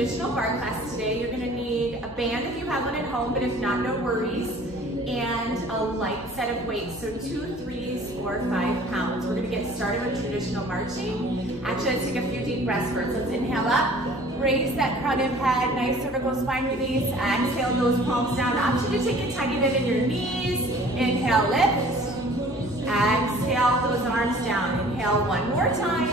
traditional barre class today. You're gonna need a band if you have one at home, but if not, no worries. And a light set of weights, so 2, 3s, or 5 pounds. We're gonna get started with traditional marching. Actually, let's take a few deep breaths first. Let's inhale up, raise that crowned head, nice cervical spine release. Exhale those palms down. Option to take a tiny bit in your knees. Inhale, lift. Exhale those arms down. Inhale one more time.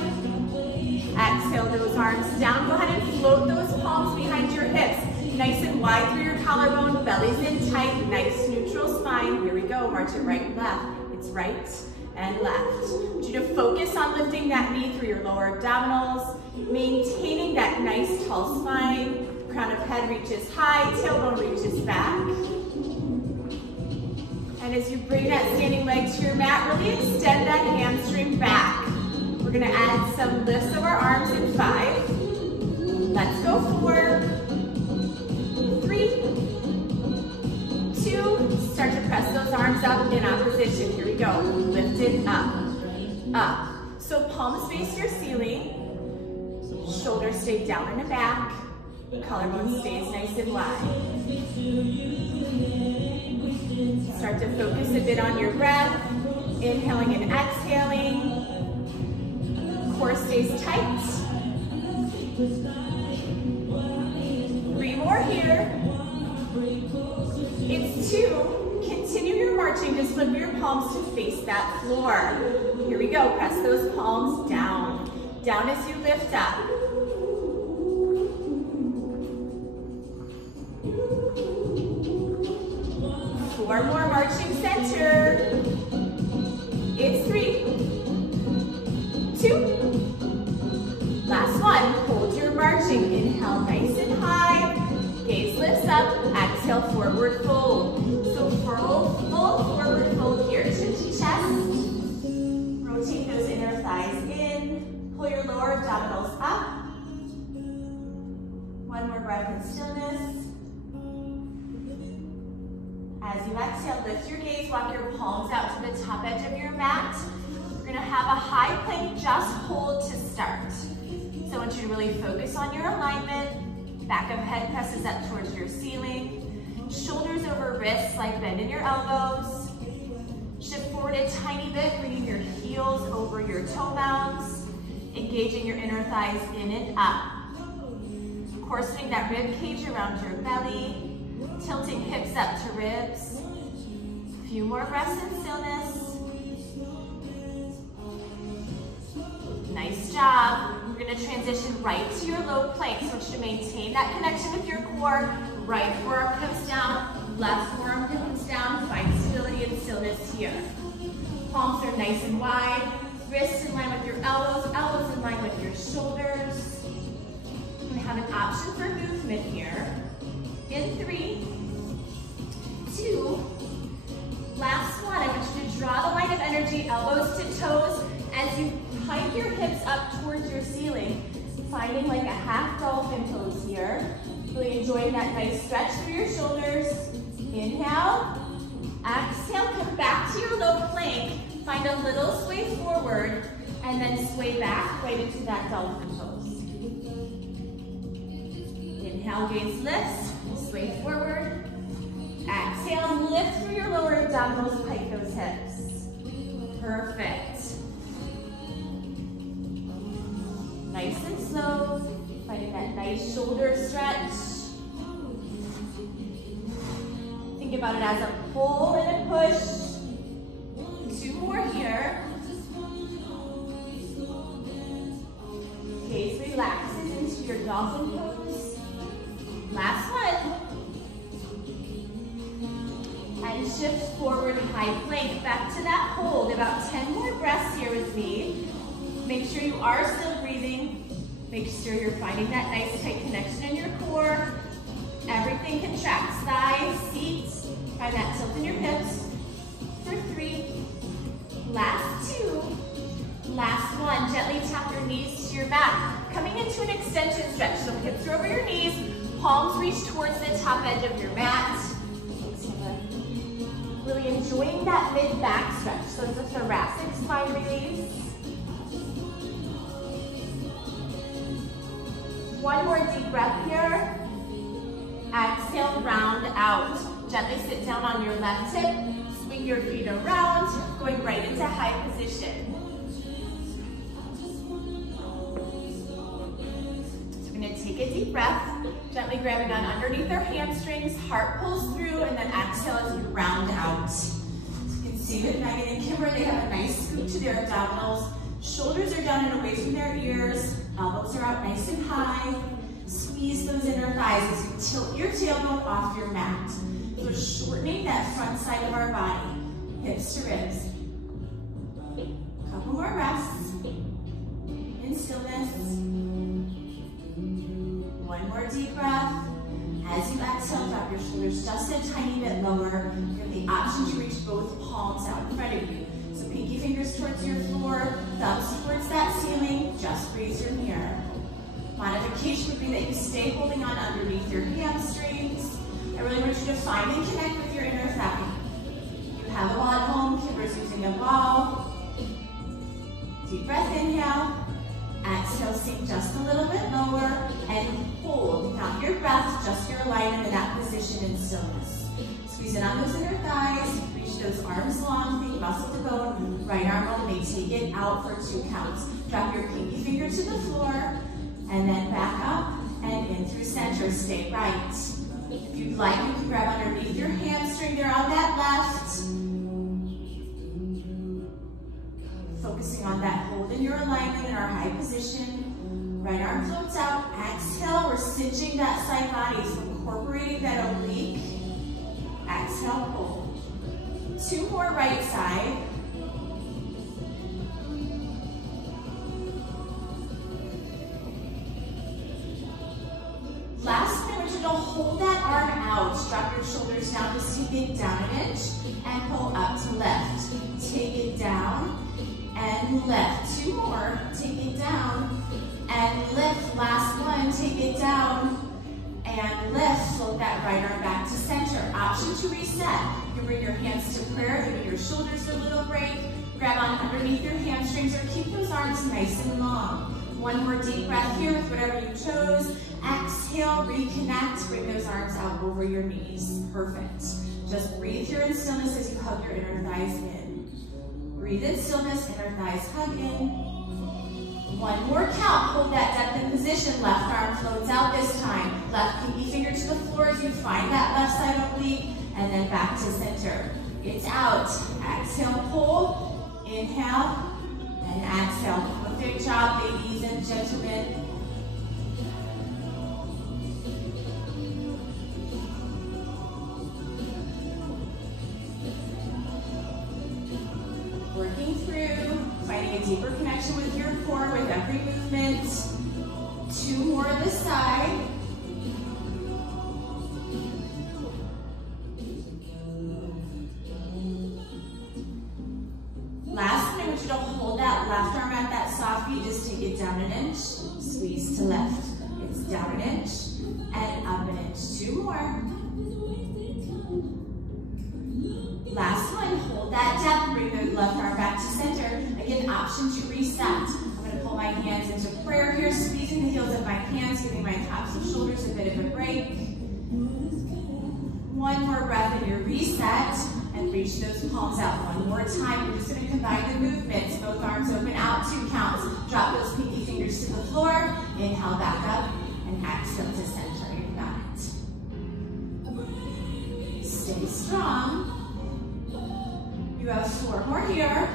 Exhale those arms down. Go ahead and float those palms behind your hips. Nice and wide through your collarbone, belly's in tight, nice neutral spine. Here we go, march it right and left. It's right and left. I want you to focus on lifting that knee through your lower abdominals, maintaining that nice tall spine. Crown of head reaches high, tailbone reaches back. And as you bring that standing leg to your mat, really extend that hamstring back. We're gonna add some lifts of our arms in 5. Let's go 4, 3, 2, start to press those arms up in opposition. Here we go, lift it up, up. So palms face your ceiling, shoulders stay down and back, collarbone stays nice and wide. Start to focus a bit on your breath, inhaling and exhaling. Core stays tight. 3 more here. It's 2. Continue your marching. Just flip your palms to face that floor. Here we go. Press those palms down. Down as you lift up. 4 more marching center. It's 3, 2. Last one. Hold your marching. Inhale nice and high. Gaze lifts up. Exhale, forward fold. So full forward fold here. Chin to chest. Rotate those inner thighs in. Pull your lower abdominals up. One more breath in stillness. As you exhale, lift your gaze, walk your palms out to the top edge of your mat. We're gonna have a high plank, just hold to start. So I want you to really focus on your alignment. Back of head presses up towards your ceiling. Shoulders over wrists, like bend in your elbows. Shift forward a tiny bit, bringing your heels over your toe mounds. Engaging your inner thighs in and up. Coarsening that rib cage around your belly. Tilting hips up to ribs. A few more breaths in stillness. Nice job. We're gonna transition right to your low plank. So I want you to maintain that connection with your core. Right forearm comes down, left forearm comes down. Find stability and stillness here. Palms are nice and wide. Wrists in line with your elbows, elbows in line with your shoulders. We have an option for movement here. In 3, 2, last one. I want you to draw the line of energy, elbows to toes, as you hike your hips up towards your ceiling, finding like a half dolphin pose here. Really enjoying that nice stretch through your shoulders. Inhale, exhale, come back to your low plank. Find a little sway forward, and then sway back right into that dolphin pose. Inhale, gaze lifts. Sway forward. Exhale, lift through your lower abdominals, pike those hips. Perfect. Nice and slow, finding that nice shoulder stretch. Think about it as a pull and a push. 2 more here. Gaze relaxes into your dolphin pose. Last one. And shift forward, high plank, back to that hold. About 10 more breaths here with me. Make sure you are still breathing. Make sure you're finding that nice tight connection in your core. Everything contracts, thighs, seat. Find that tilt in your hips. For 3. Last 2. Last one. Gently tap your knees to your mat. Coming into an extension stretch. So hips are over your knees. Palms reach towards the top edge of your mat. Really enjoying that mid-back stretch. So it's a thoracic spine release. One more deep breath here. Exhale, round out. Gently sit down on your left hip. Swing your feet around, going right into high position. So we're gonna take a deep breath, gently grabbing on underneath our hamstrings, heart pulls through, and then exhale as you round out. So you can see with Megan and Kimber, they have a nice scoop to their abdominals. Shoulders are down and away from their ears, elbows are out nice and high. Squeeze those inner thighs as you tilt your tailbone off your mat. So shortening that front side of our body, hips to ribs. Couple more rests in stillness. One more deep breath. As you exhale, drop your shoulders just a tiny bit lower. You have the option to reach both palms out in front of you. So pinky fingers towards your floor, thumbs towards that ceiling. Just breathe from here. Modification would be that you stay holding on underneath your hamstrings. I really want you to find and connect with your inner thigh. You have a ball at home, Kimber's using a ball. Deep breath, inhale. Exhale, sink just a little bit lower and hold. Not your breath, just your alignment in that position in stillness. Squeeze in on those inner thighs, reach those arms long, think muscle to bone. Right arm all the way, take it out for 2 counts. Drop your pinky finger to the floor and then back up and in through center, stay right. If you'd like, you can grab underneath your hamstring there on that left. Focusing on that hold in your alignment in our high position. Right arm floats out. Exhale, we're cinching that side body, so incorporating that oblique. Exhale, hold. 2 more right side. Last time, I want you to hold that arm out. Drop your shoulders down, just take it down an inch and pull up to lift. Take it down and lift. 2 more. Take it down and lift. Last one. Take it down and lift. Float that right arm back to center. Option to reset. You can bring your hands to prayer, giving your shoulders a little break. Grab on underneath your hamstrings or keep those arms nice and long. One more deep breath here with whatever you chose. Exhale, reconnect. Bring those arms out over your knees. Perfect. Just breathe here in stillness as you hug your inner thighs in. Breathe in stillness, inner thighs hug in. 1 more count. Hold that depth in position. Left arm floats out this time. Left pinky finger to the floor as you find that left side oblique. And then back to center. It's out. Exhale, pull. Inhale. And exhale. Perfect job, ladies and gentlemen. Working through, finding a deeper connection with your core with every movement. 2 more this side. Last one, I want you to hold that left arm at that soft beat. Just take it down an inch. Squeeze to left. It's down an inch and up an inch. 2 more. Last one, hold that depth. Bring the left arm back to center. Again, option to reset. I'm going to pull my hands into prayer here, squeezing the heels of my hands, giving my tops of shoulders a bit of a break. 1 more breath in your reset. And reach those palms out 1 more time. We're just going to combine the movements. Both arms open out, 2 counts. Drop those pinky fingers to the floor. Inhale back up and exhale to center. You got it. Stay strong. You have 4 more here.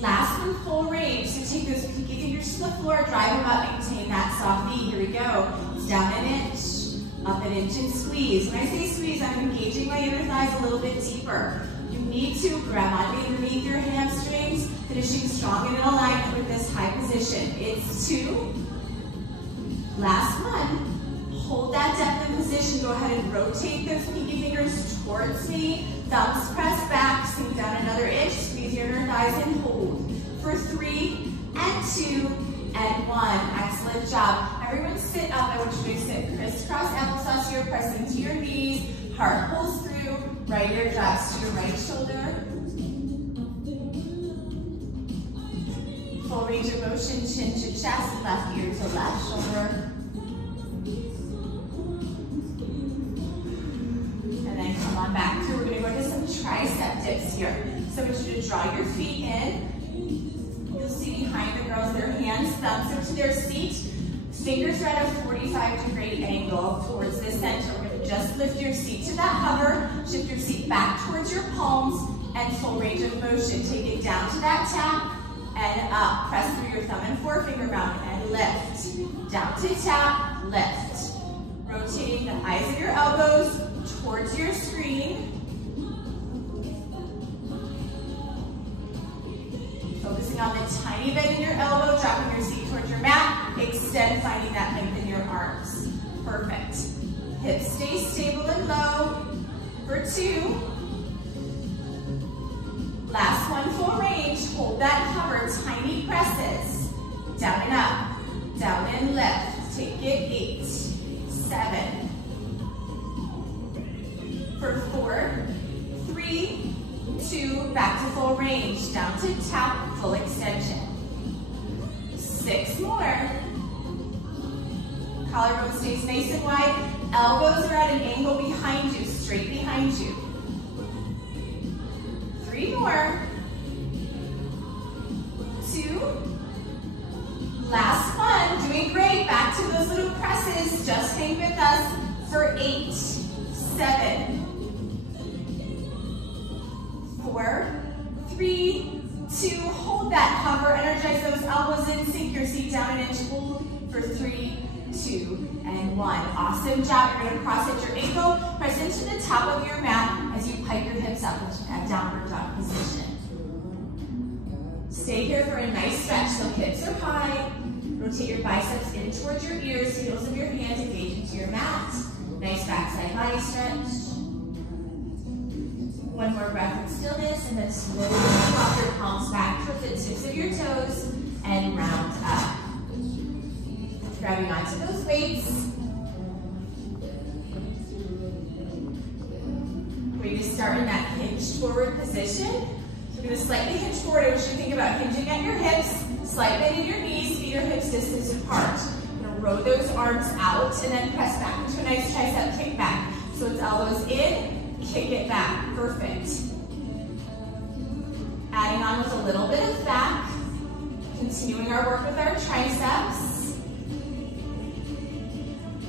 Last one, full range. So take those pinky fingers to the floor, drive them up, maintain that soft knee. Here we go. It's down an inch, up an inch, and squeeze. When I say squeeze, I'm engaging my inner thighs a little bit deeper. You need to grab on underneath your hamstrings, finishing strong and in alignment with this high position. It's 2. Last one. Hold that depth in position. Go ahead and rotate those pinky fingers towards me. Thumbs press back. Sink down another inch. Squeeze your inner thighs and hold. For 3 and 2 and 1. Excellent job. Everyone stay sit up, I want you to sit crisscross applesauce here, press into your knees, heart pulls through, right ear drops to your right shoulder. Full range of motion, chin to chest, left ear to left shoulder. And then come on back through. We're going to go into some tricep dips here. So I want you to draw your feet in. You'll see behind the girls their hands, thumbs into their seat. Fingers are at a 45-degree angle towards the center. We're going to just lift your seat to that hover, shift your seat back towards your palms, and full range of motion. Take it down to that tap and up. Press through your thumb and forefinger round and lift. Down to tap, lift. Rotating the eyes of your elbows towards your screen. Focusing on the tiny bend in your elbow, dropping your seat towards your mat. Extend, finding that length in your arms. Perfect. Hips stay stable and low. For 2. Last one, full range. Hold that hover, tiny presses. Down and up, down and lift. Take it, 8, 7. For 4, 3, 2, back to full range. Down to tap, full extension. 6 more. Collarbone stays nice and wide. Elbows are at an angle behind you, straight behind you. 3 more. 2. Last one. Doing great. Back to those little presses. Just hang with us for 8, 7, 4, 3, 2. Hold that hover. Energize those elbows in. Sink your seat down an inch. Hold for 3, 2, and 1. Awesome job. You're going to cross at your ankle. Press into the top of your mat as you pipe your hips up into that downward dog position. Stay here for a nice stretch so hips are high. Rotate your biceps in towards your ears, heels of your hands engage into your mat. Nice backside body stretch. One more breath of stillness, and then slowly drop your palms back towards the tips of your toes and round up. Grabbing onto those weights. We're going to start in that hinged forward position. We're going to slightly hinge forward. I want you to think about hinging at your hips, slight bend in your knees, feet or hips distance apart. You're going to row those arms out and then press back into a nice tricep kick back. So it's elbows in, kick it back. Perfect. Adding on with a little bit of back. Continuing our work with our triceps.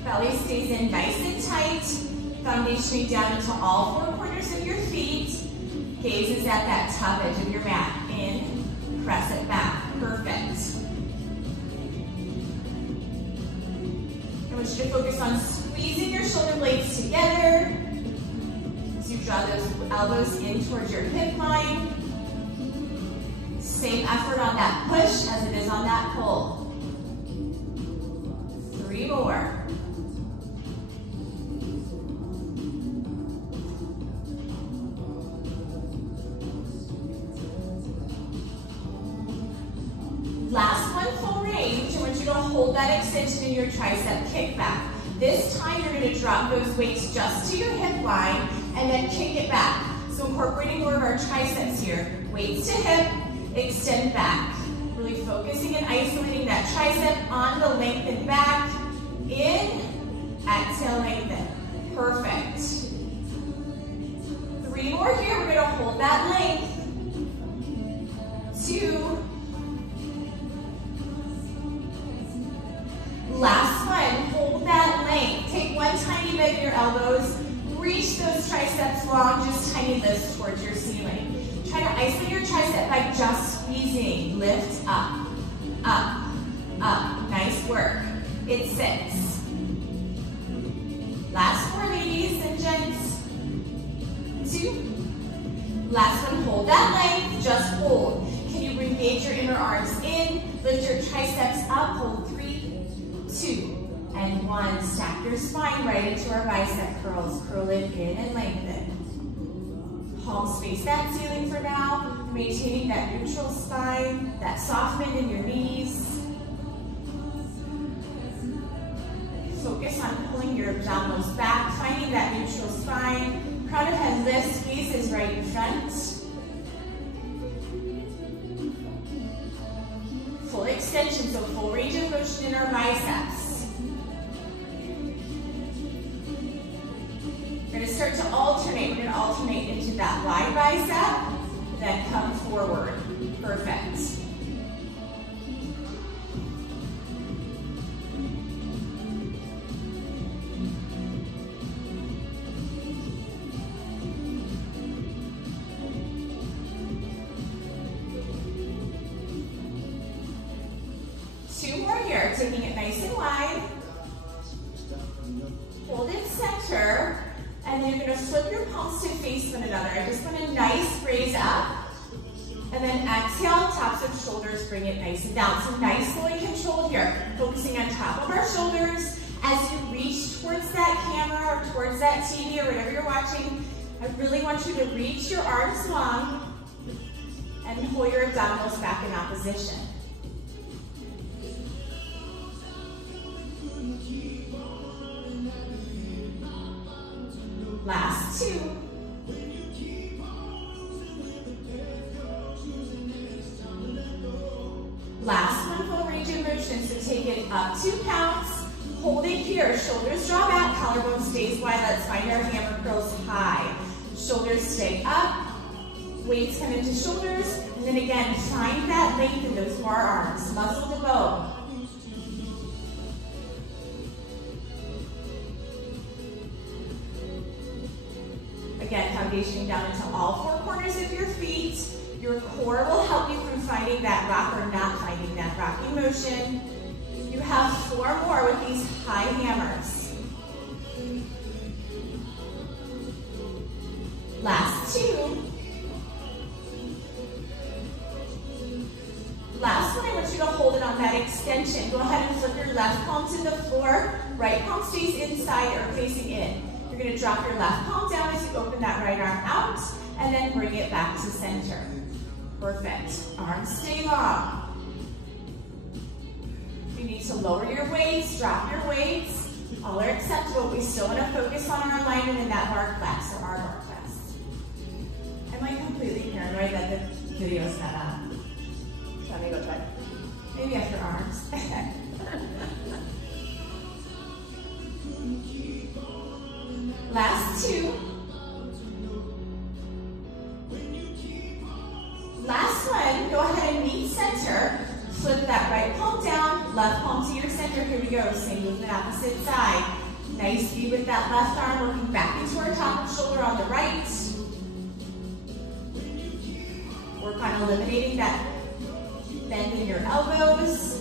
Belly stays in nice and tight. Foundation down into all 4 corners of your feet. Gaze is at that top edge of your mat. In, press it back. Perfect. I want you to focus on squeezing your shoulder blades together. As you draw those elbows in towards your hip line. Same effort on that push as it is on that pull. 3 more. Last one, full range. I want you to hold that extension in your tricep kickback. This time you're going to drop those weights just to your hip line and then kick it back. So incorporating more of our triceps here. Weights to hip, extend back. Really focusing and isolating that tricep on the lengthen back. In, exhale, lengthen. Perfect. 3 more here. We're going to hold that length. 2. Last one, hold that length. Take one tiny bend in your elbows. Reach those triceps long, just tiny lifts towards your ceiling. Try to isolate your tricep by just squeezing. Lift up, up, up. Nice work. It's 6. Last 4, ladies and gents. 2. Last one, hold that length. Just hold. Can you engage your inner arms in? Lift your triceps up. Hold 3, 2, and 1. Stack your spine right into our bicep curls. Curl it in and lengthen. Palms face that ceiling for now. Maintaining that neutral spine, that soft bend in your knees. pulling your abdominals back, finding that neutral spine. Crown of head lifts, gaze is right in front. Full extension, so full range of motion in our biceps. We're going to start to alternate. We're going to alternate into that wide bicep, then come forward. Perfect. Taking it nice and wide. Hold it center, and then you're going to flip your palms to face one another. I just want a nice raise up, and then exhale, tops of shoulders, bring it nice and down. So nice, fully controlled here. Focusing on top of our shoulders. As you reach towards that camera or towards that TV or whatever you're watching, I really want you to reach your arms long and pull your abdominals back in opposition. Last two. Last one, full range of motion. So take it up 2 counts. Hold it here. Shoulders draw back. Collarbone stays wide. Let's find our hammer curls high. Shoulders stay up. Weights come into shoulders. And then again, find that length in those forearms. Muscle to bone. Again, foundation down into all 4 corners of your feet. Your core will help you from finding that rock or not finding that rocky motion. You have 4 more with these high hammers. Last 2. Last one, I want you to hold it on that extension. Go ahead and flip your left palm to the floor. Right palm stays inside or facing in. You're going to drop your left palm down as you open that right arm out, and then bring it back to center. Perfect. Arms stay long. If you need to lower your weights, drop your weights. All are acceptable. We still want to focus on our alignment in that bar class or our bar class. I'm like completely paranoid that the video's not on. So let me go try. Maybe after arms. Last 2. Last one, go ahead and meet center. Flip that right palm down, left palm to your center. Here we go, same movement, opposite side. Nice view with that left arm, working back into our top of shoulder on the right. Work on eliminating that bend in your elbows.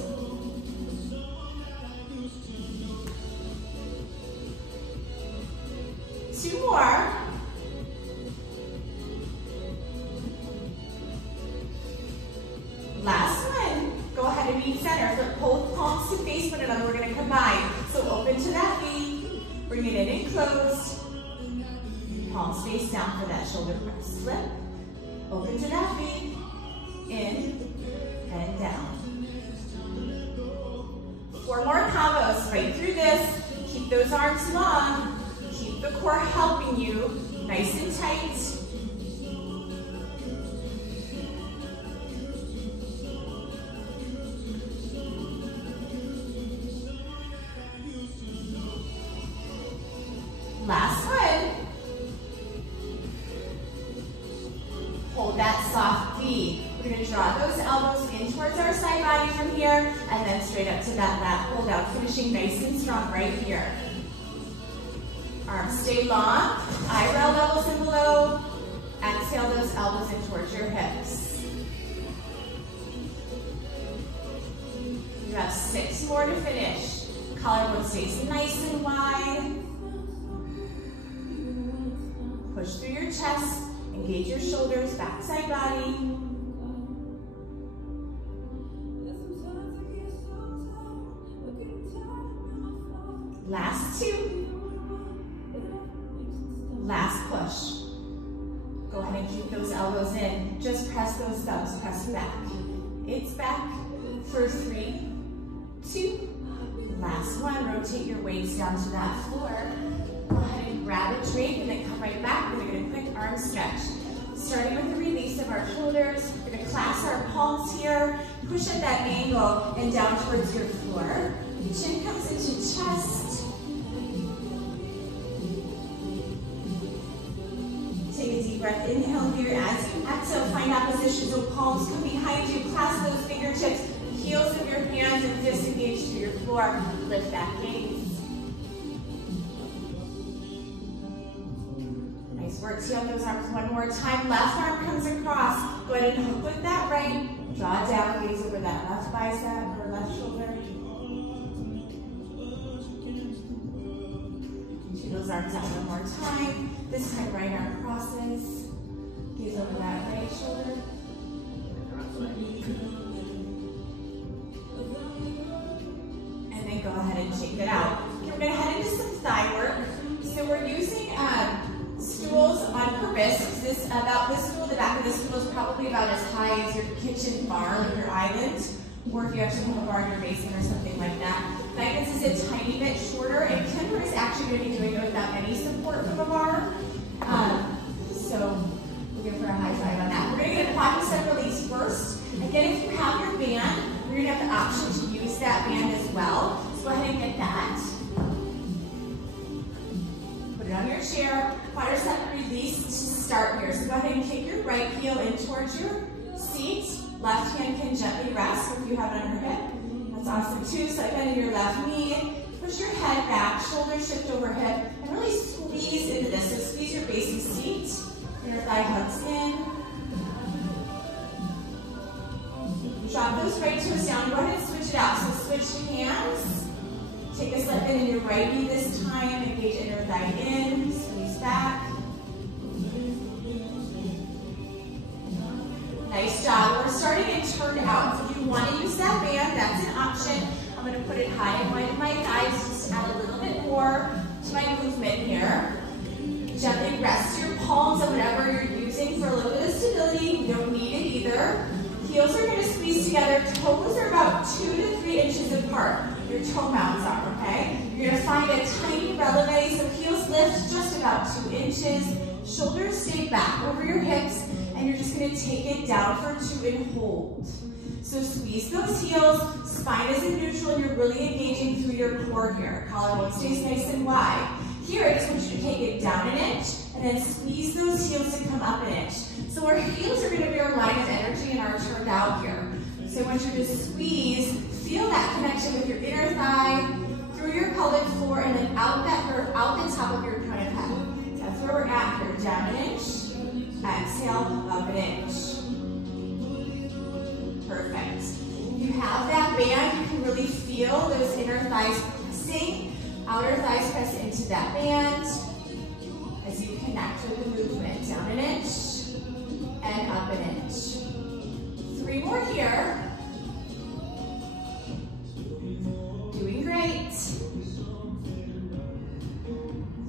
Two more. Last one. Go ahead and meet center. Flip both palms to face one another. We're going to combine. So open to that V. Bring it in and close. Palms face down for that shoulder press. Flip. Open to that V. In and down. 4 more combos right through this. Keep those arms long. Keep the core helping you, nice and tight. Last one. Hold that soft V. We're going to draw those elbows in towards our side body from here, and then straight up to that lat pull down, finishing nice and strong right here. Arms stay long, eyebrow levels and below. Exhale those elbows in towards your hips. You have 6 more to finish. Collarbone stays nice and wide. Push through your chest, engage your shoulders, backside body. Last 2. Last push. Go ahead and keep those elbows in. Just press those thumbs, press back. It's back for 3, 2, Last one, rotate your weights down to that floor. Go ahead and grab a drink and then come right back. We're gonna get a quick arm stretch. Starting with the release of our shoulders, we're gonna clasp our palms here, push at that angle and down towards your floor. Chin comes into chest. Take a deep breath, inhale here. As you exhale, find that position so palms come behind you, clasp those fingertips, heels of your hands and disengage to your floor. Lift that gaze. Nice work. See on those arms one more time. Left arm comes across. Go ahead and hook with that right. Draw down, gaze over that left bicep or left shoulder. Shoot those arms out one more time. This time right arm crosses. Gaze over that right shoulder. And then go ahead and shake it out. Okay, we're going to head into some thigh work. So we're using stools on purpose. This stool, the back of this stool is probably about as high as your kitchen bar, like your island, or if you actually have a bar in your basement or something like that. This is a tiny bit shorter, and Kimber is actually going to be doing it without any support from a bar. So we'll give her a high five on that. We're going to get a quadricep release first. Again, if you have your band, you're going to have the option to use that band as well. So go ahead and get that. Put it on your chair. Quadricep release to start here. So go ahead and kick your right heel in towards your seat. Left hand can gently rest if you have it on your hip. That's awesome too. So again, in your left knee, push your head back, shoulder shift over hip, and really squeeze into this. So squeeze your base of seat. Inner thigh hugs in. Drop those right toes down. Go ahead and switch it out. So switch hands. Take a step in your right knee this time. Engage inner thigh in. Squeeze back. Nice job. We're starting and turned out. So if you want to use that band, that's an option. I'm going to put it high and wide in my thighs just to add a little bit more to my movement here. Gently rest your palms on whatever you're using for a little bit of stability. You don't need it either. Heels are going to squeeze together. Toes are about 2 to 3 inches apart. Your toe mounts are, okay? You're going to find a tiny releve, so heels lift just about 2 inches. Shoulders stay back over your hips, and you're just going to take it down for 2 and hold. So squeeze those heels, spine is in neutral, and you're really engaging through your core here. Collarbone stays nice and wide. Here, I just want you to take it down an inch, and then squeeze those heels to come up an inch. So our heels are going to be our line of energy and our turned out here. So I want you to squeeze, feel that connection with your inner thigh, through your pelvic floor, and then out the top of your crown of head. That's where we're at here. Down an inch, exhale, up an inch. Perfect. You have that band, you can really feel those inner thighs pressing, outer thighs press into that band as you connect with the movement. Down an inch and up an inch. 3 more here. Doing great.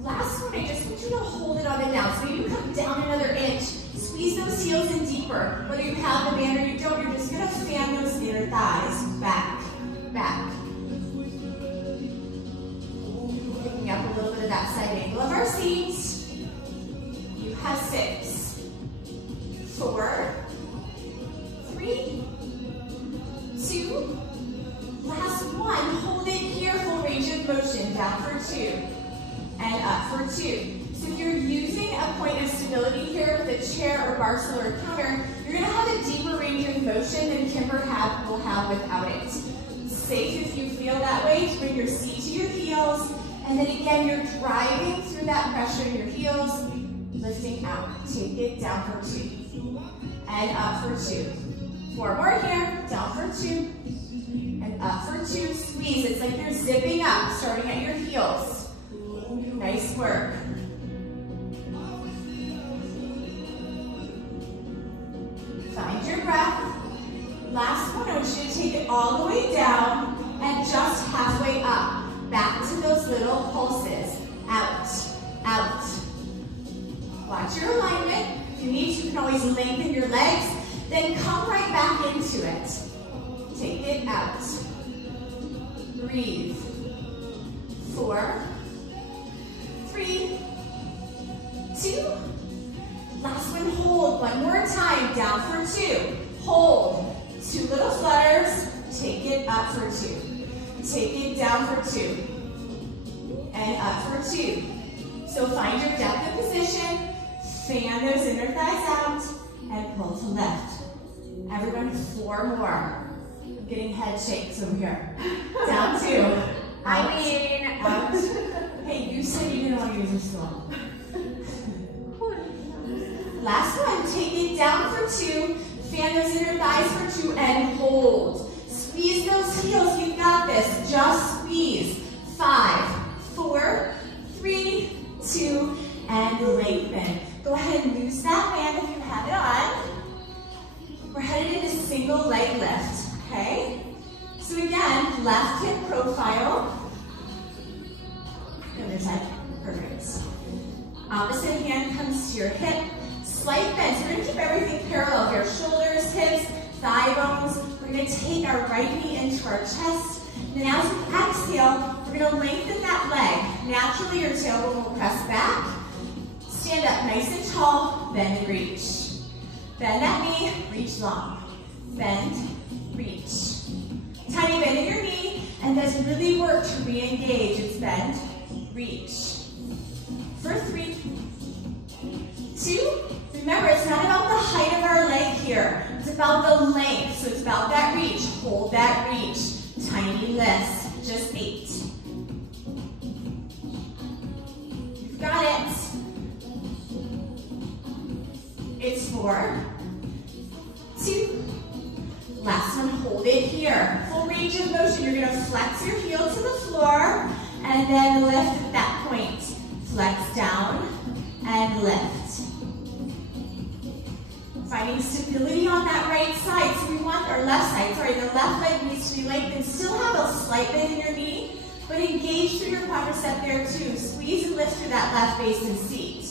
Last one, I just want you to hold it on and down. So you come down another inch, squeeze those heels in deeper. Whether you have the band or you don't, you're just gonna fan those inner thighs back, back. Picking up a little bit of that side angle of our seat. You have 6, 4, 3, 2, last one. Hold it here, full range of motion. Down for 2 and up for 2. So if you're using a point of stability here with a chair or bar stool or counter, you're going to have a deeper range of motion than Kimber will have without it. Safe if you feel that way to bring your seat to your heels. And then again, you're driving through that pressure in your heels, lifting out. Take it down for 2 and up for 2. 4 more here, down for 2 and up for 2. Squeeze, it's like you're zipping up, starting at your heels. Nice work. Find your breath. Last one, I want you to take it all the way down and just halfway up. Back to those little pulses. Out, out. Watch your alignment. If you need to, you can always lengthen your legs. Then come right back into it. Take it out. Breathe. 4, 3, 2. Last one, hold. One more time, down for 2. Hold. 2 little flutters. Take it up for 2. Take it down for 2. And up for 2. So find your depth of position. Fan those inner thighs out. And pull to lift. Everyone, 4 more. I'm getting head shakes over here. Down 2. Out. Out. Hey, you said you didn't want to use your stool. Last one, take it down for 2. Fan those inner thighs for 2 and hold. Squeeze those heels, you got this. Just squeeze. 5, 4, 3, 2, and lengthen. Go ahead and loose that band if you have it on. We're headed into single leg lift, okay? So again, left hip profile. Other side, perfect. Opposite hand comes to your hip. Slight bend, so we're gonna keep everything parallel here. Shoulders, hips, thigh bones. We're gonna take our right knee into our chest. And then as we exhale, we're gonna lengthen that leg. Naturally, your tailbone will press back. Stand up nice and tall, bend and reach. Bend that knee, reach long. Bend, reach. Tiny bend in your knee, and let's really work to re-engage. It's bend, reach. For 3, 2, remember, it's not about the height of our leg here. It's about the length. So it's about that reach. Hold that reach. Tiny lifts. Just 8. You've got it. It's 4, 2. Last one, hold it here. Full range of motion. You're going to flex your heel to the floor and then lift at that point. Flex down and lift. Finding stability on that right side. So we want our left side, sorry, the left leg needs to be lengthened. Still have a slight bend in your knee, but engage through your quadricep there too. Squeeze and lift through that left base and seat.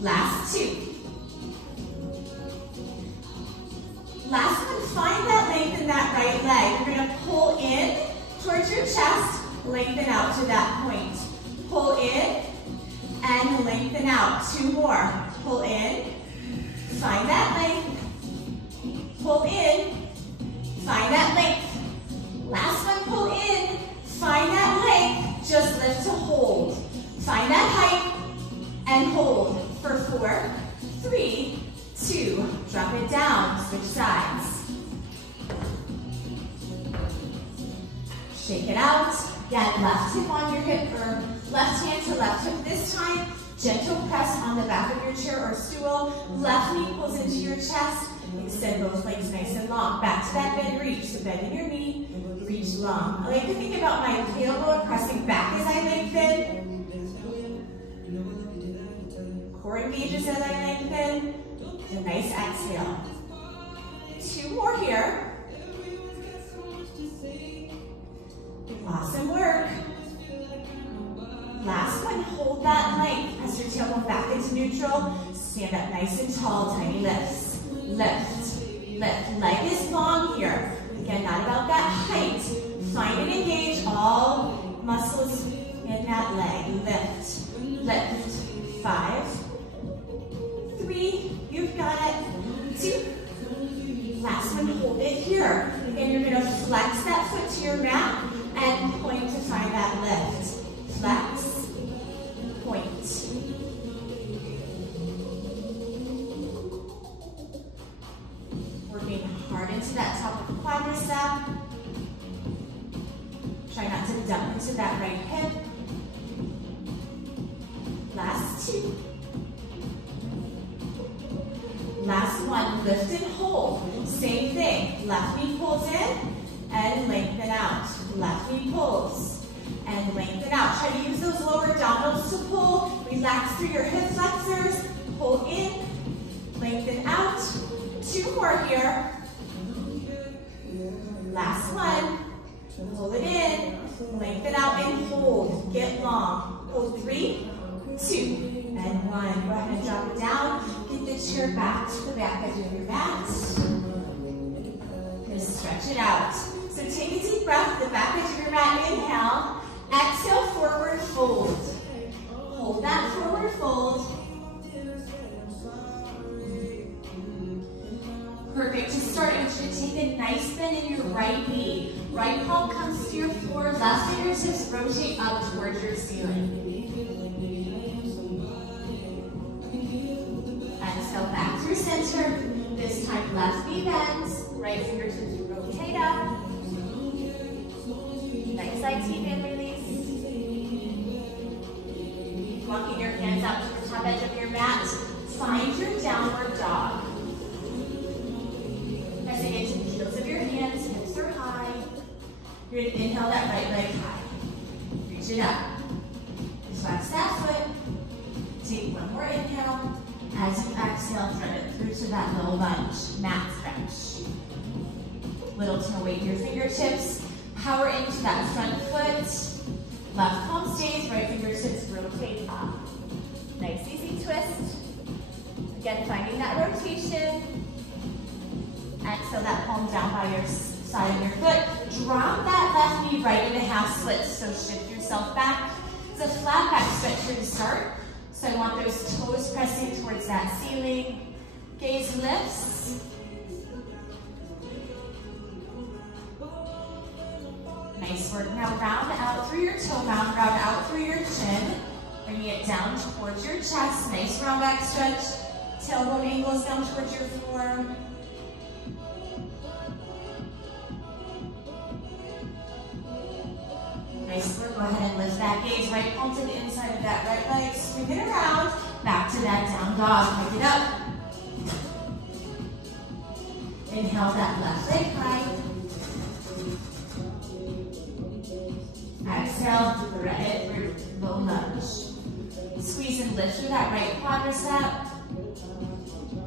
Last 2. Last one, find that length in that right leg. You're going to pull in towards your chest, lengthen out to that point. Pull in and lengthen out. 2 more. Pull in, find that length. Pull in, find that length. Last one, pull in, find that length. Just lift to hold. Find that height and hold for 4, 3, 2. Drop it down. Switch sides. Shake it out. Again, left hip on your hip, or left hand to left hip this time. Gentle press on the back of your chair or stool. Left knee pulls into your chest. Extend both legs nice and long. Back to that bend reach. So bend in your knee, reach long. I like to think about my tailbone pressing back as I lengthen. Core engages as I lengthen. A nice exhale. 2 more here. Awesome work. Last one, hold that length. Press your tailbone back into neutral. Stand up nice and tall, tiny lifts. Lift, lift. Leg is long here. Again, not about that height. Find and engage all muscles in that leg. Lift, lift. 5, 3, you've got it. 2. Last one, hold it here. Again, you're going to flex that foot to your mat and point to find that lift. Flex, point. Working hard into that top of the quadricep. Try not to dump into that right hip. Last 2. Last one, lift and hold. Same thing. Left knee pulls in and lengthen out. Left knee pulls and lengthen out. Try to use those lower abdominals to pull. Relax through your hip flexors. Pull in, lengthen out. 2 more here. Last one. Pull it in, lengthen out and hold. Get long. Hold 3, 2, and 1. Go ahead and drop it down. Get the chair back to the back edge of your mat. stretch it out. So take a deep breath, the back edge of your mat, inhale. Exhale, forward fold. Hold that forward fold. Perfect. To start, I want you to take a nice bend in your right knee. Right palm comes to your floor, left fingertips rotate up towards your ceiling. Exhale, back through center. This time, left knee bends, right fingertips rotate up. Nice side deep and release. Walking your hands out to the top edge of your mat. Find your downward dog. Pressing into the heels of your hands, hips are high. You're going to inhale that right leg high. Reach it up. Flex that foot. Take one more inhale. As you exhale, thread it through to that low lunge, mat stretch. Little toe weight in your fingertips. Power into that front foot. Left palm stays, right fingertips rotate up. Nice easy twist. Again, finding that rotation. Exhale that palm down by your side of your foot. Drop that left knee right into half splits. So shift yourself back. It's a flat back stretch here to start. So I want those toes pressing towards that ceiling. Gaze lifts. Nice work. Now round out through your toe mound, round out through your chin. Bringing it down towards your chest. Nice round back stretch. Tailbone angles down towards your floor. Nice work. Go ahead and lift that gaze. Right palm to the inside of that right leg. Swing it around. Back to that down dog. Pick it up. Inhale that left leg high. Exhale, thread it through low lunge. Squeeze and lift through that right quadricep.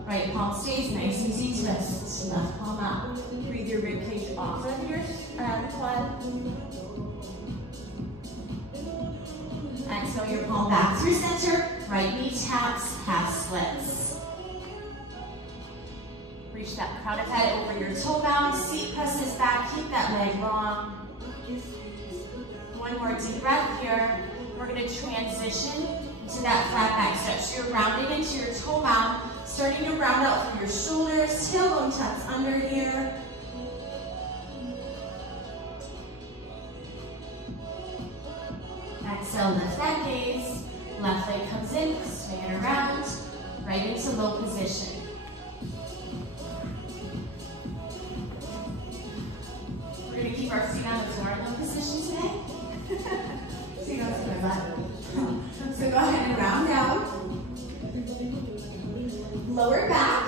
Right palm stays, nice easy twist. Left palm up. Breathe your rib cage off of your quad. Exhale your palm back through center. Right knee taps, half splits. Reach that crown of head over your toe mound. Seat presses back, keep that leg long. One more deep breath here. We're going to transition into that flat back stretch. So you're rounding into your toe mound, starting to round out through your shoulders, tailbone tucks under here. Exhale, lift that gaze. Left leg comes in, swing it around, right into low position. We're going to keep our feet on the floor in low position today. So you don't see my butt. So go ahead and round out. Lower back,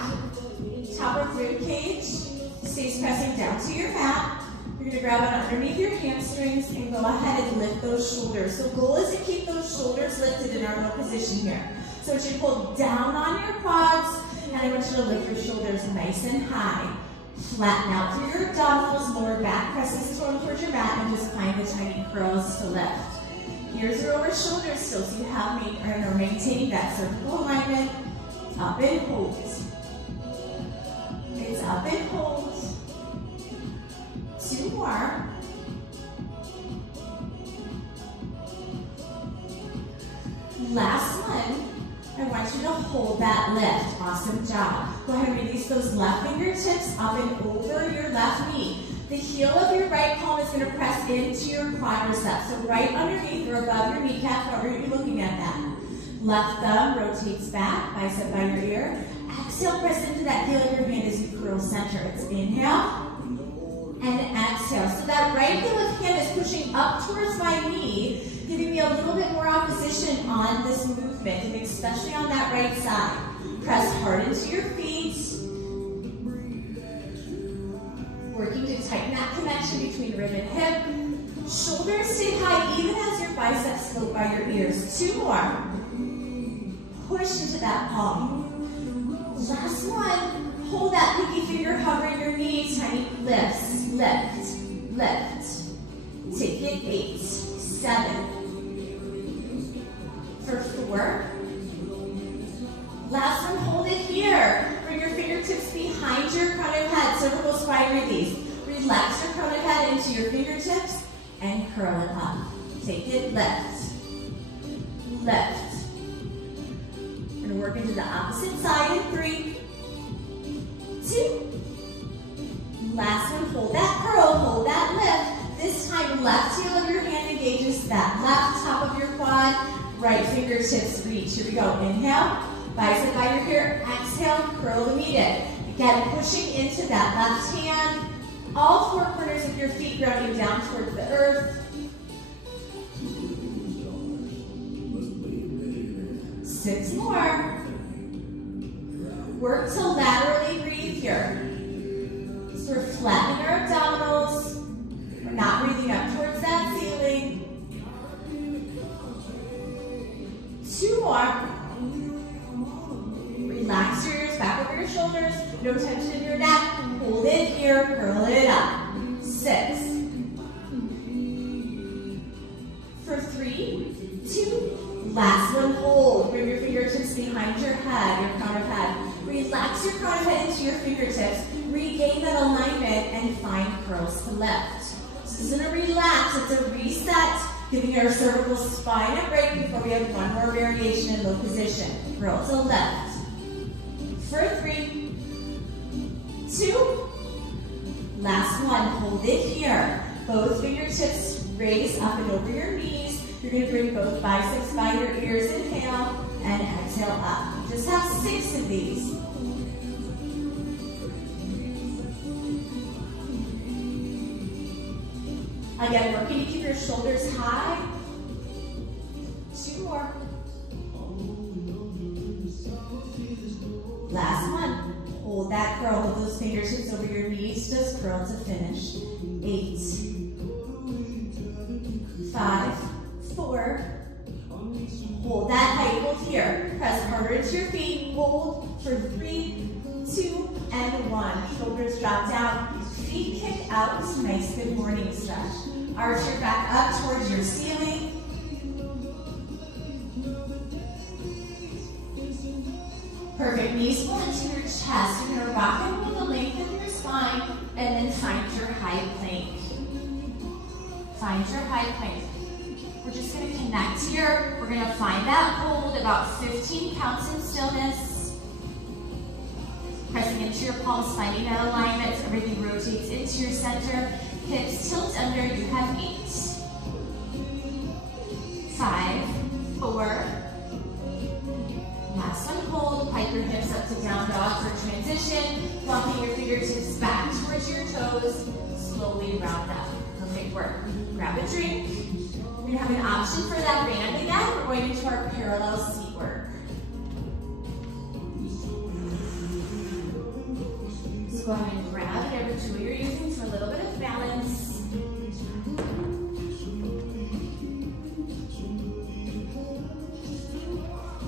top of rib cage, stays pressing down to your mat. You're going to grab it underneath your hamstrings and go ahead and lift those shoulders. So goal is to keep those shoulders lifted in our low position here. So I want you to pull down on your quads, and I want you to lift your shoulders nice and high. Flatten out through your abdominals, lower back presses towards your mat, and just find the tiny curls to lift. Ears are over shoulders still, so you have are maintaining that cervical alignment. Up and hold. It's up and hold. 2 more. Last one. I want you to hold that lift. Awesome job. Go ahead and release those left fingertips up and over your left knee. The heel of your right palm is going to press into your quadricep. So right underneath or above your kneecap, however you're looking at that. Left thumb rotates back, bicep by your ear. Exhale, press into that heel of your hand as you curl center. It's inhale and exhale. So that right heel of hand is pushing up towards my knee, giving me a little bit more opposition on this movement, and especially on that right side. Press hard into your feet. Working to tighten that connection between rib and hip. Shoulders stay high even as your biceps float by your ears. 2 more. Push into that palm. Last one. Hold that pinky finger hovering your knee. Tiny lifts. Lift. Lift. Take it. 8, 7. For 4. Last one. Hold it here. Bring your fingertips behind your crown of head. Cervical spine release. Relax your prone head into your fingertips and curl it up. Take it left, left. We're gonna work into the opposite side in 3, 2. Last one, hold that curl, hold that lift. This time, left heel of your hand engages that left top of your quad, right fingertips reach. Here we go, inhale, bicep by your ear, exhale, curl to meet it. Again, pushing into that left hand, all 4 corners of your feet grounding down towards the earth. 6 more. Work to laterally breathe here. So we're flattening our abdominals. We're not breathing up towards that ceiling. 2 more. Relax your ears back over your shoulders. No tension in your neck. Hold it here. Curl it up. 6. For 3, 2. Last one, hold. Bring your fingertips behind your head, your crown of head. Relax your crown of head into your fingertips. Regain that alignment and find curls to lift. This isn't a relax, it's a reset, giving our cervical spine a break before we have one more variation in low position. Curl to lift. For 3, 2. Last one, hold it here. Both fingertips raise up and over your knees. You're going to bring both biceps by your ears, inhale, and exhale up. Just have 6 of these. Again, working to keep your shoulders high. 2 more. Last one. Hold that curl. Hold those fingertips over your knees. Just curl to finish. 8, 5, 4. Hold that height. Hold here. Press harder into your feet. Hold for 3, 2, and 1. Shoulders drop down. Feet kick out. Nice good morning stretch. Arch your back up towards your ceiling. Perfect. Knees pull into your chest. You're going to rock and roll the length of your spine and then find your high plank. Find your high plank. We're just going to connect here. We're going to find that hold, about 15 counts in stillness. Pressing into your palms, finding that alignment. Everything rotates into your center. Hips tilt under. You have 8, 5, 4. Last one, hold. Pipe your hips up to down dog for transition. Walking your fingertips back towards your toes. Slowly round up. Perfect work. Grab a drink. We're going to have an option for that band again. We're going into our parallel seat work. So go ahead and grab whatever tool you're using for a little bit of balance.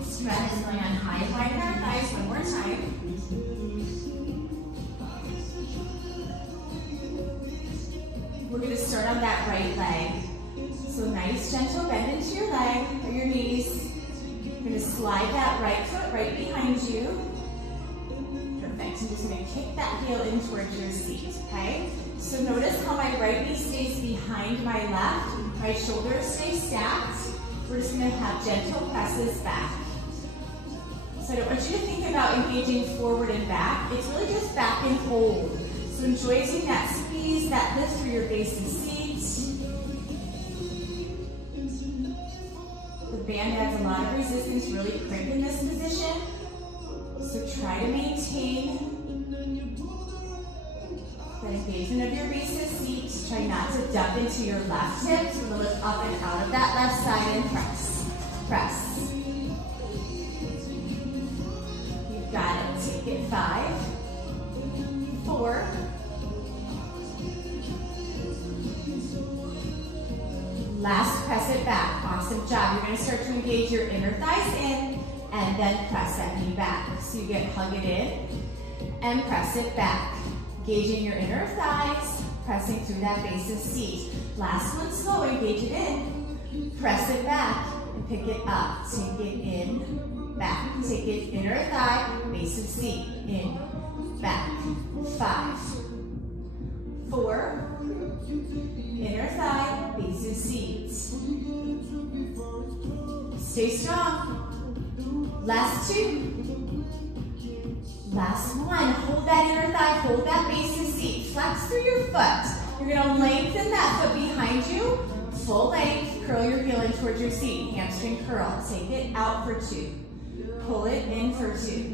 Spread is going on high and wide in our thighs. One more time. We're going to start on that right leg. So nice gentle bend into your leg or your knees. You're going to slide that right foot right behind you. Perfect. I'm just going to kick that heel in towards your seat, okay? So notice how my right knee stays behind my left. My shoulders stay stacked. We're just going to have gentle presses back. So I don't want you to think about engaging forward and back. It's really just back and hold. So enjoy using that squeeze, that lift through your base and seat. The band adds a lot of resistance, really crank in this position. So try to maintain that engagement of your base of seat. Try not to dump into your left hip. So we're going to lift up and out of that left side and press. Press. You've got it. Take it. 5, 4, last, press it back. Awesome job. You're going to start to engage your inner thighs in and then press that knee back. So you get hug it in and press it back. Engaging your inner thighs, pressing through that base of seat. Last one, slow, engage it in, press it back and pick it up. Take it in, back. Take it inner thigh, base of seat, in, back. 5, 4, inner thigh, faces seat. Stay strong. Last 2. Last 1. Hold that inner thigh, hold that base to seat. Flex through your foot. You're gonna lengthen that foot behind you. Full length, curl your heel in towards your seat. Hamstring curl. Take it out for 2. Pull it in for 2.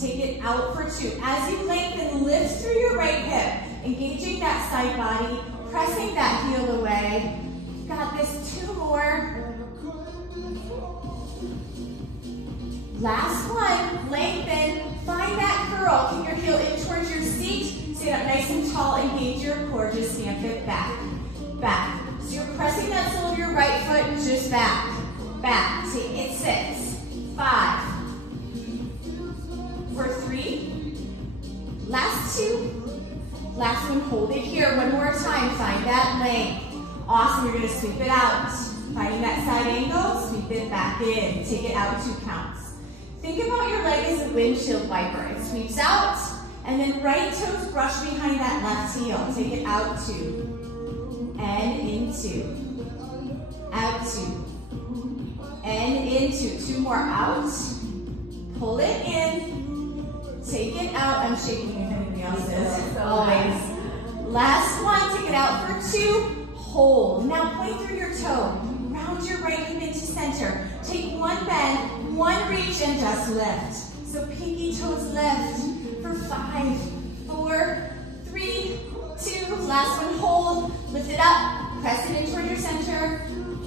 Take it out for 2. As you lengthen, lift through your right hip. Engaging that side body, pressing that heel away. Got this. 2 more. Last 1. Lengthen. Find that curl. Keep your heel in towards your seat. Stand up nice and tall. Engage your core. Just stand it back. Back. So you're pressing that sole of your right foot. Just back. Back. Take it. 6, 5. For 3. Last 2. Last one, hold it here. One more time, find that length. Awesome, you're gonna sweep it out. Finding that side angle, sweep it back in. Take it out 2 counts. Think about your leg as a windshield wiper. It sweeps out, and then right toes brush behind that left heel. Take it out 2, and into. Out 2, and into. 2 more out. Pull it in. Take it out. I'm shaking if anybody else is. Always. Last 1. Take it out for 2. Hold. Now point through your toe. Round your right hip into center. Take 1 bend, 1 reach, and just lift. So pinky toes lift for 5, 4, 3, 2. Last one. Hold. Lift it up. Press it in toward your center.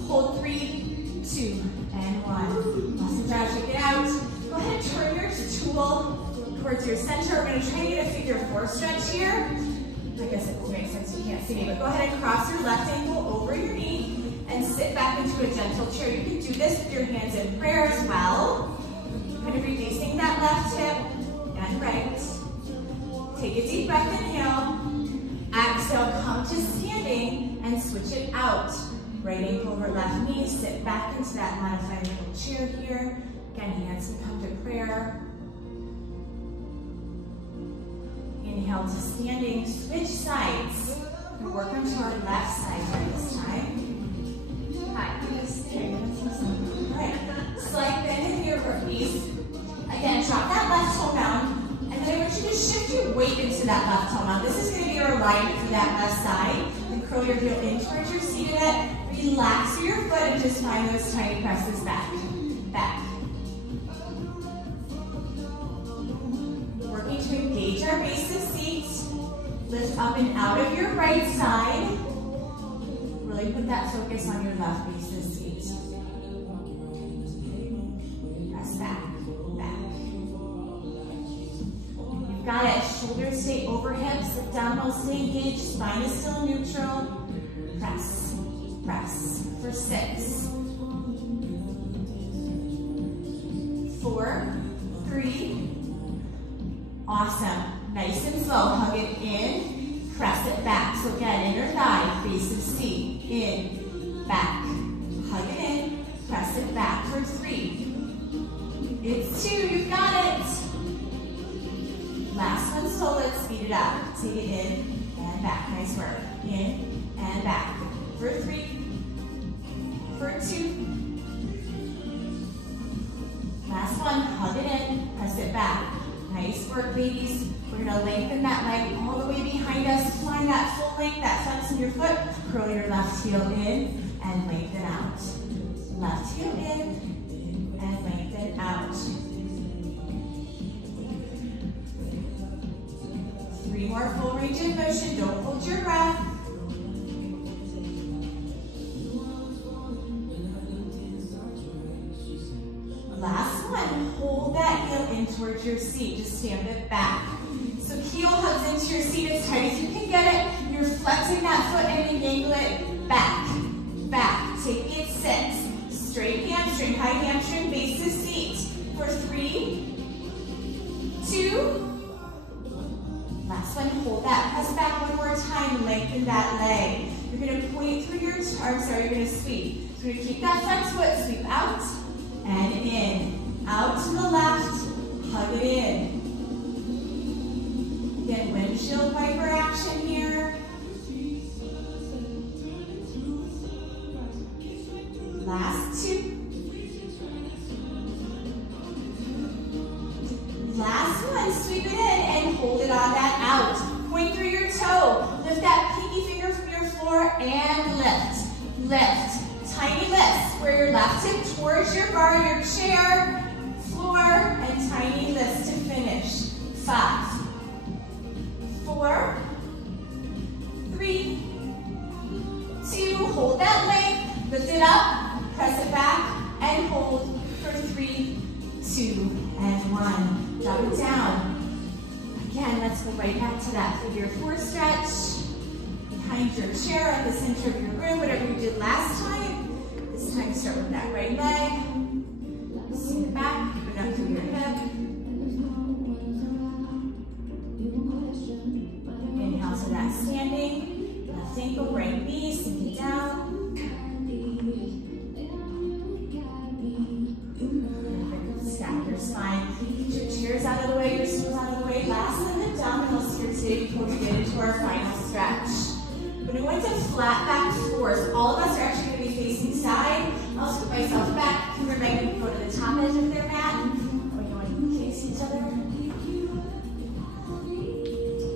Hold 3, 2, and 1. Awesome job. Shake it out. Go ahead and turn your tool towards your center. We're going to try to get a figure 4 stretch here. I guess it makes sense you can't see me, but go ahead and cross your left ankle over your knee and sit back into a gentle chair. You can do this with your hands in prayer as well. Kind of releasing that left hip and right. Take a deep breath, inhale. Exhale, come to standing and switch it out. Right ankle over left knee, sit back into that modified little chair here. Again, hands can come to prayer. Inhale to standing, switch sides. We'll work onto our left side here this time. Hi, all right, slight bend in your release. Again, drop that left toe down, and then I want you to shift your weight into that left toe. Now, this is going to be your alignment for that left side. And curl your heel in towards your seat in it. Relax through your foot and just find those tiny presses back. Back. Working to engage our base of seat. Lift up and out of your right side. Really put that focus on your left base of seat. Press back, back. You've got it. Shoulders stay over hips. Abdominals stay engaged. Spine is still neutral. Press, press. For 6, 4, 3. Awesome. Nice and slow. Hug it in. Press it back. So again, inner thigh, base of seat. In, back. Hug it in. Press it back for 3. It's 2. You've got it. Last one, slow. Let's speed it up. Take it in and back. Nice work. In and back. For 3. For 2. Last one. Hug it in. Press it back. Nice work, ladies. We're going to lengthen that leg all the way behind us. Find that full length, that flex in your foot. Curl your left heel in and lengthen out. Left heel in and lengthen out. 3 more full range of motion. Don't hold your breath. Last one. Hold that heel in towards your seat. Just stand it back. So heel hugs into your seat as tight as you can get it. You're flexing that foot and you angle it back, back. Take it 6. Straight hamstring, high hamstring, base to seat. For 3, 2. Last one. Hold that. Press back one more time. Lengthen that leg. You're going to point through your arms. You're going to sweep. So you're going to keep that flex foot. Sweep out and in. Out to the left. Hug it in. Again, windshield wiper action here. Last 2. Last one, sweep it in and hold it on that out. Point through your toe. Lift that pinky finger from your floor and lift. Lift. Tiny lifts where your left hip towards your bar, your chair, floor, and tiny lifts to finish. 5, 4, 3, 2, hold that length, lift it up, press it back, and hold for 3, 2, and 1. Drop it down. Again, let's go right back to that figure 4 stretch. Behind your chair at the center of your room, whatever you did last time. This time start with that right leg. Swing it back, open up through your hip. Inhale to that standing. Left ankle, right knee, sink it down. Stack your spine. Get your chairs out of the way, your stools out of the way. Last of the abdominals here today before we get into our final stretch. When we went to flat back floors, all of us are actually going to be facing side. I'll scoop myself back. Finger leg can go to the top edge of their mat. We're going to face each other.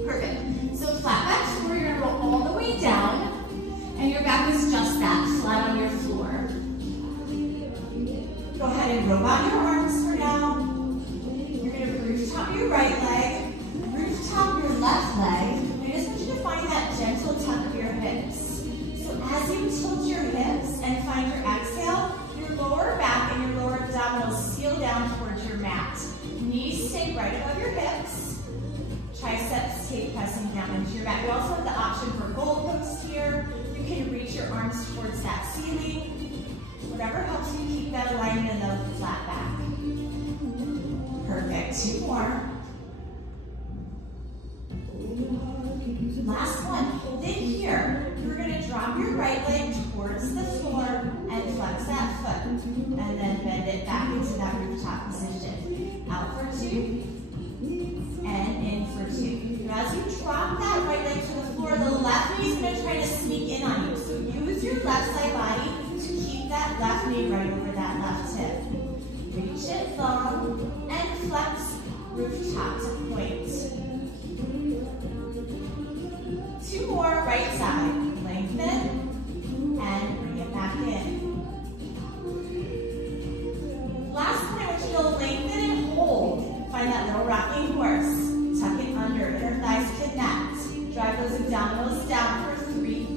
Perfect. So flat back floor, you're going to go all the way down. And your back is just that, flat on your floor. Go ahead and roll out your arms for now. You're going to rooftop your right leg, rooftop your left leg. And I just want you to find that gentle tuck of your hips. So as you tilt your hips and find your exhale, your lower back and your lower abdominals seal down towards your mat. Knees stay right above your hips. Triceps stay pressing down into your mat. You also have the option for goalposts here. You can reach your arms towards that ceiling. Whatever helps you keep that alignment in the flat back. Perfect. 2 more. Last one. Hold it here. You're going to drop your right leg towards the floor and flex that foot. And then bend it back into that rooftop position. Out for 2. And in for 2. Now as you drop that right leg to the floor, the left knee is going to try to sneak in on you. So use your left side body to keep that left knee right over that left hip. Reach it long and flex rooftop to point. 2 more, right side. Lengthen and bring it back in. Last one, I want you to lengthen and hold. Find that little rocking horse. Tuck it under, inner thighs connect. Drive those abdominals down for 3, 2,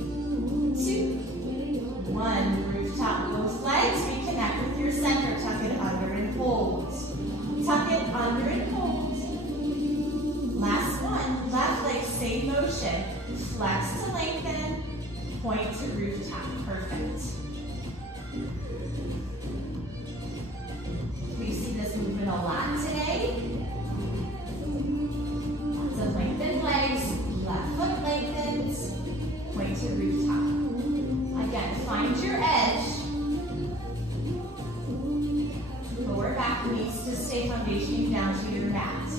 1. Rooftop those legs. Reconnect with your center. Tuck it under and hold. Tuck it under and hold. Last one. Left leg, same motion. Flex to lengthen. Point to rooftop. Perfect. We see this movement a lot today. Lots of lengthened legs. Left foot lengthens. Point to rooftop. Again, find your edge. Lower back needs to stay foundation down to your mat.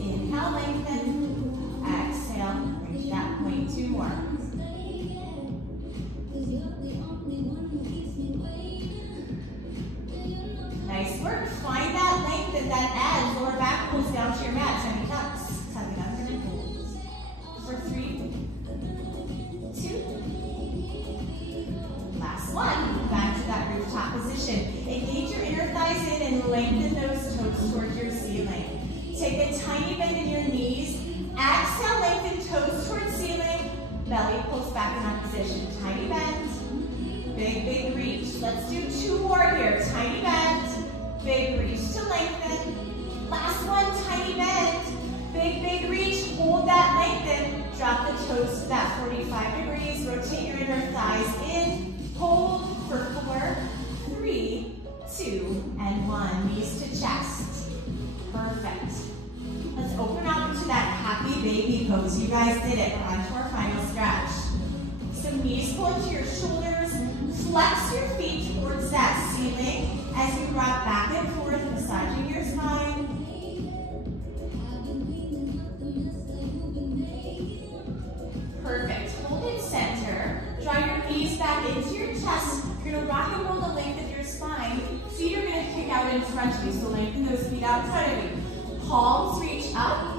Inhale, lengthen. Exhale, reach that point. 2 more. Nice work. Find that length and that edge. Lower back pulls down to your mat. Tiny tucks. Tuck it under and hold. For 3, 2. Last one. Back to that rooftop position. Engage your inner thighs in and lengthen those toes towards your ceiling. Take a tiny bend in your knees. Exhale, lengthen toes towards ceiling. Belly pulls back in that position. Tiny bend. Big, big reach. Let's do 2 more here. Tiny bend. Big reach to lengthen. Last one, tiny bend. Big, big reach. Hold that lengthen. Drop the toes to that 45 degrees. Rotate your inner thighs in. Hold for 4, 3, 2, and 1. Knees to chest. Perfect. Let's open up to that happy baby pose. You guys did it. We're on to our final stretch. So knees pull into your shoulders. Flex your feet towards that ceiling as you rock back and forth, massaging your spine. Perfect. Hold it center. Draw your knees back into your chest You're gonna rock and roll the length of your spine. Feet are gonna kick out in front of you, so lengthen those feet out in front of you. Palms reach up.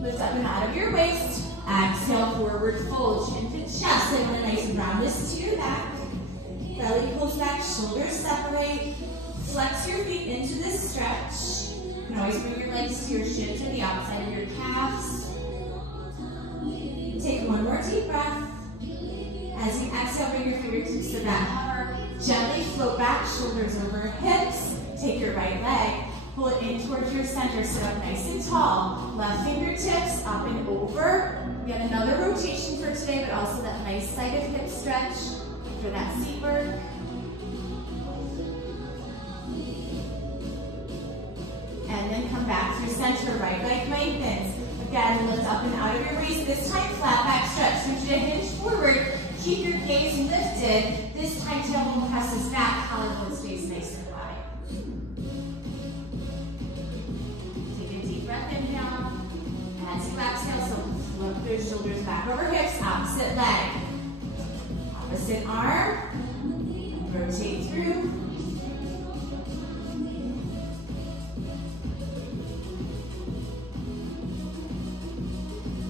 Lift up and out of your waist. Exhale, forward fold, chin to chest. And a nice roundness to your back. Belly pulls back, shoulders separate. Flex your feet into this stretch. You can always bring your legs to your shins or the outside of your calves. Take one more deep breath. As you exhale, bring your fingertips to that hover. Gently float back, shoulders over hips. Take your right leg. Pull it in towards your center, sit up nice and tall. Left fingertips up and over. We have another rotation for today, but also that nice side of hip stretch for that seat work. And then come back through center, right leg lengthens. Again, lift up and out of your waist. This time, flat back stretch. So you're gonna hinge forward. Keep your gaze lifted. This time, tailbone presses back, collarbone stays nice and wide. Breath inhale. As you exhale, so flip those shoulders back over hips, opposite leg. Opposite arm. Rotate through.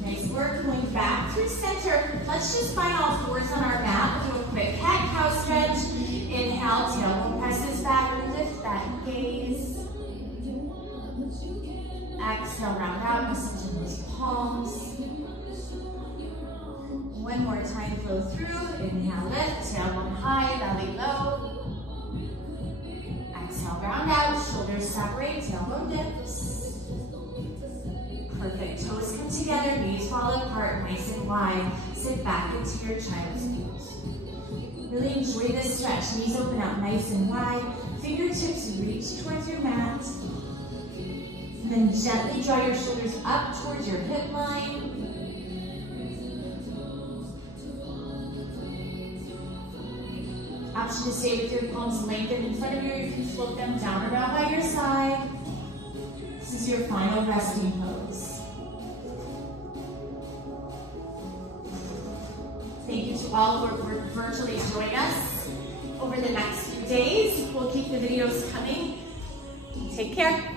Nice work, going back through center. Let's just find all fours on our mat. We'll do a quick cat-cow stretch. Inhale, tailbone presses back, lift that gaze. Exhale, round out, massage those palms. One more time, flow through. Inhale, lift, tailbone high, belly low. Exhale, round out, shoulders separate, tailbone dips. Perfect, toes come together, knees fall apart, nice and wide. Sit back into your child's pose. Really enjoy this stretch. Knees open up nice and wide. Fingertips reach towards your mat. And then gently draw your shoulders up towards your hip line. Option to stay with your palms lengthened in front of you. You can float them down around by your side. This is your final resting pose. Thank you to all who are virtually joining us over the next few days. We'll keep the videos coming. Take care.